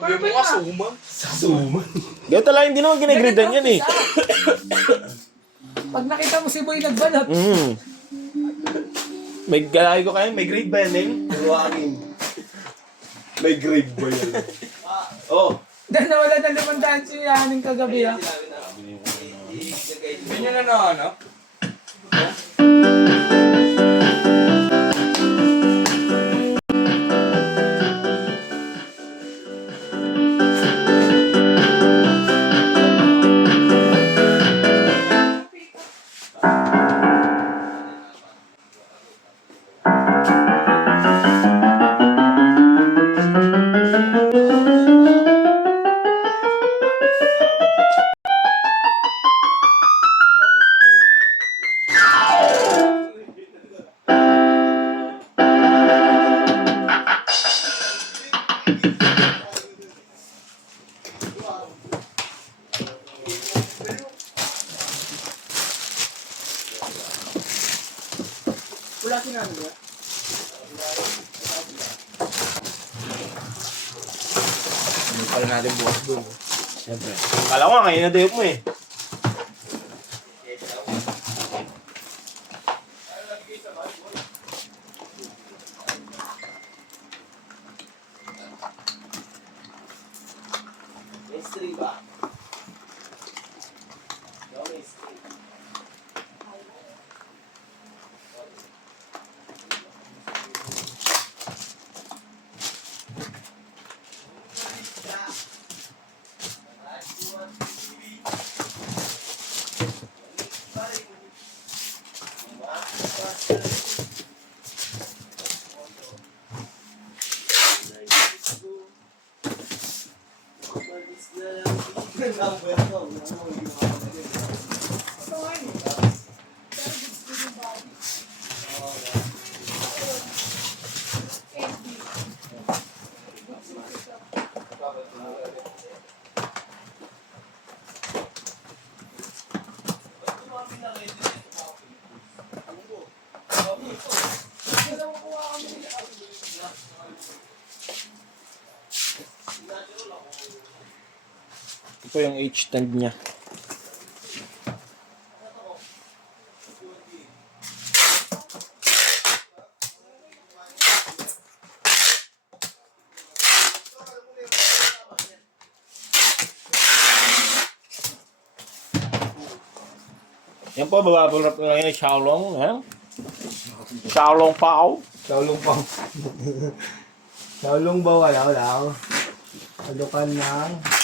Sabi mo ka, suma. Suma. Ganito lang, hindi naman ginagridan yan eh. Pag nakita mo si Boy nagbalot. May galay ko kayo, may grade ba yan, Neng? Ruwanin. May grade ba yan? Oh. Dahil nawala na 500 si Yaning kagabi ha. Ganyan na ano? Wala sinabi ba? Ano pala natin bukas doon? Siyempre. Kala ko nga, ngayon na dayop mo eh. Mystery ba? Ito yung H-stand niya. Yan po, bababulap na lang yung Xiaolong. Xiaolong Pao. Xiaolong pa. Xiaolong ba wala? Wala ako. Alukan ng